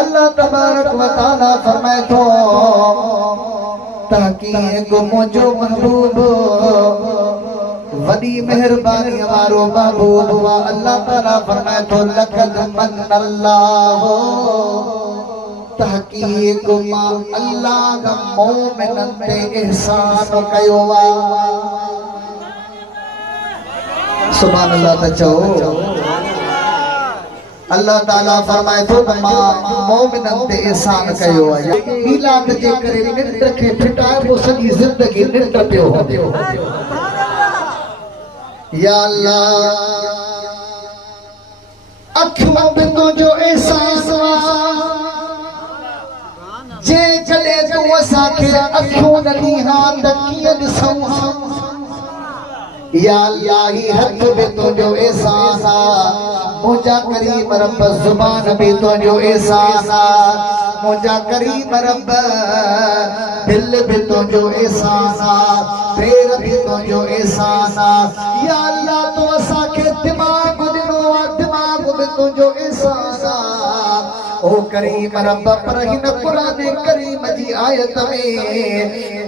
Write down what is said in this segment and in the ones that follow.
अल्लाह तबारक व तआला फरमाए तो तहकीक मुझो महबूब वडी मेहरबानी हमारो महबूब हुआ। अल्लाह ताला फरमाए तो लकद मन्नल्लाहु तहकीक मा अल्लाह मोमिनन ते एहसान कयो वा। सुभान अल्लाह त चओ। अल्लाह ताला फरमाए तो मोमिनन ते एहसान कयो आहे। मिलाद जे करे निंड खे फिटाए वो सॼी ज़िंदगी निंड पियो हो। या अल्लाह अखियों बिंदु जो एहसास जे चले जो असांखे अखियों न ॾींहा त कीअं ॾिसूं। या अल्लाह ही हथ में तुझो एहसान मुझा करीम रब जुबान में तुझो एहसान मुझा करीम रब दिल में तुझो एहसान पैर भी तुझो एहसान। या अल्लाह तो असा के दिमाग दिनो दिमाग में तुझो एहसान ओ करीम रब। पर हिन कुरान करीम जी आयत में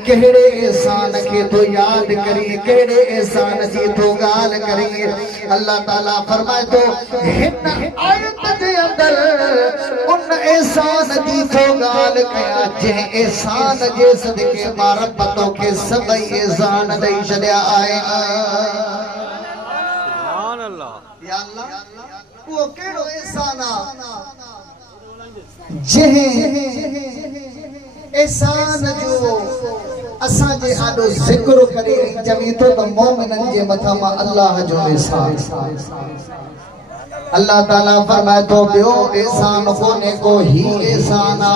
केड़े एहसान के तो याद करी केड़े एहसान जी तो गाल करी। अल्लाह ताला फरमाए तो हिन आयत जे अंदर उन एहसान जी तो गाल कया जे एहसान जे सदके मां रब तो के सभई एहसान दई छड्या आए। सुभान अल्लाह। या अल्लाह वो केड़ो एहसान आ जे एहसान जो असा जे आडो जिक्र करे चवी तो मोमिनन जे मथा मा अल्लाह जो एहसान। अल्लाह ताला फरमाए तो बियो एहसान कोने को ही एहसाना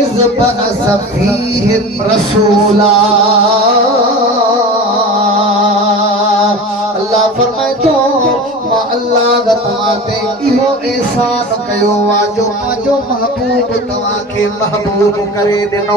इज़ बअस फीहिम रसूला। अल्लाह फरमाए तो अल्लाह तमाते इहो एहसान कयो आ जो महबूब तवा के महबूब करे दिनो।